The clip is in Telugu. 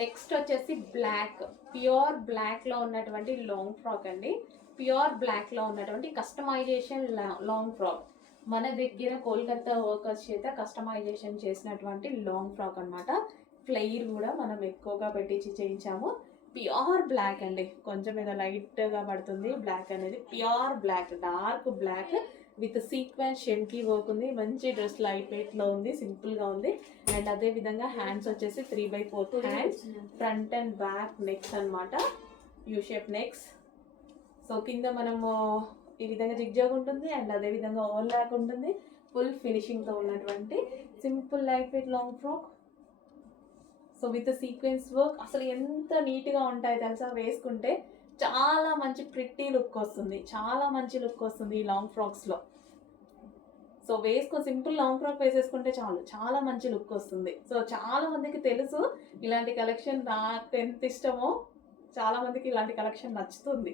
నెక్స్ట్ వచ్చేసి బ్లాక్ ప్యూర్ బ్లాక్లో ఉన్నటువంటి లాంగ్ ఫ్రాక్ అండి. ప్యూర్ బ్లాక్లో ఉన్నటువంటి కస్టమైజేషన్ లాంగ్ ఫ్రాక్ మన దగ్గర కోల్కతా వర్కర్స్ చేత కస్టమైజేషన్ చేసినటువంటి లాంగ్ ఫ్రాక్ అన్నమాట. ఫ్లెయిర్ కూడా మనం ఎక్కువగా పెట్టించి చేయించాము. ప్యూర్ బ్లాక్ అండి. కొంచెం మీద లైట్గా పడుతుంది. బ్లాక్ అనేది pure black dark black with sequence షెమ్కి work ఉంది మంచి డ్రెస్ లైట్ వెయిట్లో ఉంది సింపుల్గా ఉంది. అండ్ అదే విధంగా హ్యాండ్స్ వచ్చేసి three by fourth hands. Front and back necks అన్నమాట. యూ షేప్ నెక్స్ సో కింద మనము ఈ విధంగా జిగ్జాగ్ ఉంటుంది. అండ్ అదే విధంగా ఓవర్ ల్యాక్ ఉంటుంది. ఫుల్ ఫినిషింగ్తో ఉన్నటువంటి simple light weight long frock so with sequence work అసలు ఎంత నీట్గా ఉంటాయి తెలుసా? వేసుకుంటే చాలా మంచి ప్రిట్టి లుక్ వస్తుంది. చాలా మంచి లుక్ వస్తుంది ఈ లాంగ్ ఫ్రాక్స్లో సో వేసుకో సింపుల్ లాంగ్ ఫ్రాక్ వేసేసుకుంటే చాలు. చాలా మంచి లుక్ వస్తుంది. సో చాలా మందికి తెలుసు ఇలాంటి కలెక్షన్ నాకు ఎంత ఇష్టమో. చాలా మందికి ఇలాంటి కలెక్షన్ నచ్చుతుంది.